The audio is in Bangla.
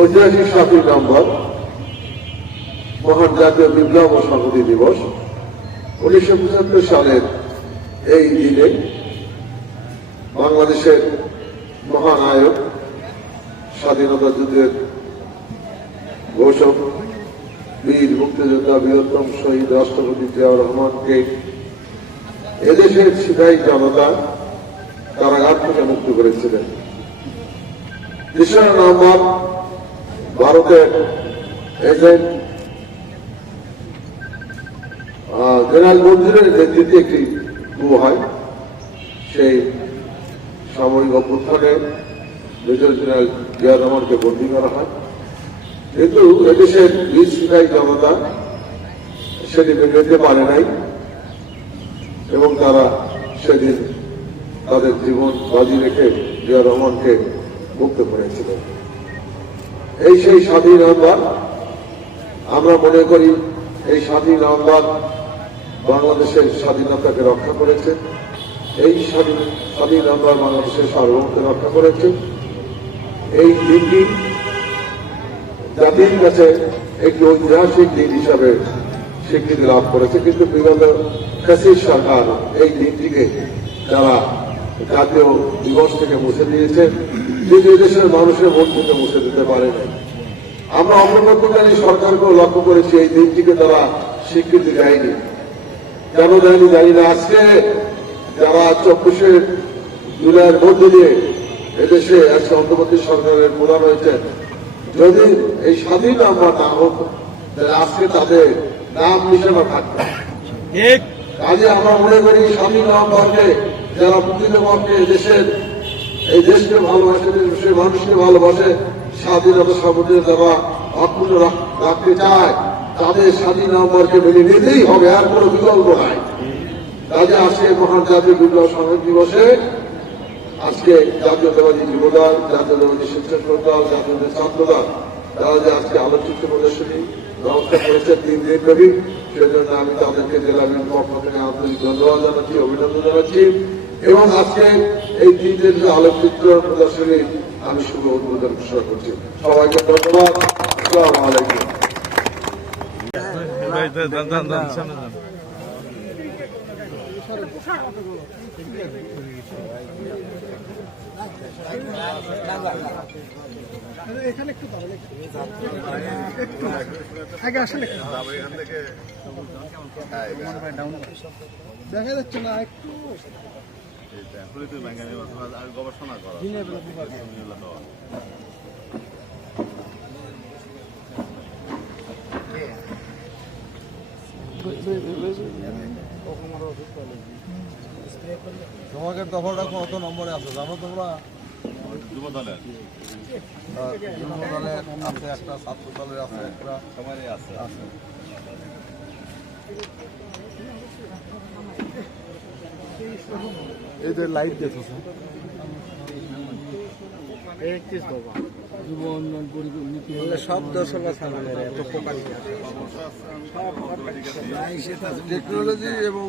ঐতিহাসিক 7ই নভেম্বর মহান জাতীয় বিপ্লব ও সংহতি দিবস। 1975 সালের এই দিনে বাংলাদেশের মহানায়ক, স্বাধীনতা যুদ্ধের ঘোষক, বীর মুক্তিযোদ্ধা, বীরোত্তম শহীদ রাষ্ট্রপতি জিয়াউর রহমানকে এদেশের সিপাহী জনতা কারাগার থেকে মুক্ত করেছিলেন। 3 নভেম্বর ভারতের এজেন্ট জেনারেল মঞ্জুরের নেতৃত্বে একটি কূপ হয়। সেই সামরিক অভ্যুত্থানে মেজর জেনারেল জিয়াউর রহমানকে বন্দী করা হয়, কিন্তু এদেশের বীর সিপাহী জনতা সেটি মেনে নিতে পারে নাই এবং তারা সেদিন তাদের জীবন বাজি রেখে জিয়াউর রহমানকে মুক্ত করেছিলেন। এই সেই 7ই নভেম্বর। আমরা মনে করি এই 7ই নভেম্বর বাংলাদেশের স্বাধীনতাকে রক্ষা করেছে। এই 7ই নভেম্বর বাংলাদেশের সার্বভৌমত্ব রক্ষা করেছে। এই দিনটি জাতির কাছে একটি ঐতিহাসিক দিন হিসাবে স্বীকৃতি লাভ করেছে, কিন্তু বিগত ফ্যাসিস্ট সরকার এই দিনটিকে যারা জাতীয় দিবস থেকে মুছে দিয়েছে, যে দেশের মানুষের মন থেকে মুছে দিতে পারেনি। আমরা অগ্রগতিকারী সরকারকেও লক্ষ্য করেছি, এই দিনটিকে তারা স্বীকৃতি দেয়নি। কেন দেয়নি জানি না। আজকে যারা 24শে জুলাইয়ের মধ্যে দিয়ে এদেশে আজকে অন্তর্বর্তী সরকারের প্রধান হয়েছেন, যদি এই 7ই নভেম্বর না হতো তাহলে আজকে তাদের নাম নিশানা থাকবে। কাজে আমরা মনে করি 7ই নভেম্বরকে যারা প্রকৃতপক্ষে এই দেশকে ভালোবাসে, দেশের মানুষকে ভালোবাসে, স্বাধীনতা সম্বন্ধে যারা অক্ষুণ্ণ রাখতে চায়, তাদের 7ই নভেম্বরকে মেনে নিতেই হবে, আর কোনো বিকল্প নাই। কাজে আজকে মহান জাতীয় বিপ্লব সংহতি দিবসে আজকে জাতীয়তাবাদী যুবদল, জাতীয়তাবাদী স্বেচ্ছাসেবক দল, জাতীয়তাবাদী ছাত্রদল তারা যে আজকে আলোকচিত্র প্রদর্শনী ব্যবস্থা করেছে 3 দিন ব্যাপী, সেজন্য আমি তাদেরকে জেলা বিএনপির পক্ষ থেকে আন্তরিক ধন্যবাদ জানাচ্ছি, অভিনন্দন জানাচ্ছি। এবং আজকে এই 3 দিনের আলোকচিত্র প্রদর্শনী আমি শুভ উদ্বোধন ঘোষণা করছি। সবাইকে ধন্যবাদ। আসসালামু আলাইকুম। এখানে একটু আগে আসেন, দেখা যাচ্ছে না একটু গবেষণা করা তোমাকে দফাটা কত নম্বরে আছে জানো তোমরা? যুব দলের আছে একটা, ছাত্র দলের আছে একটা, সবারই আছে। এই যে লাইট দেখেছো সব দর্শক টেকনোলজি এবং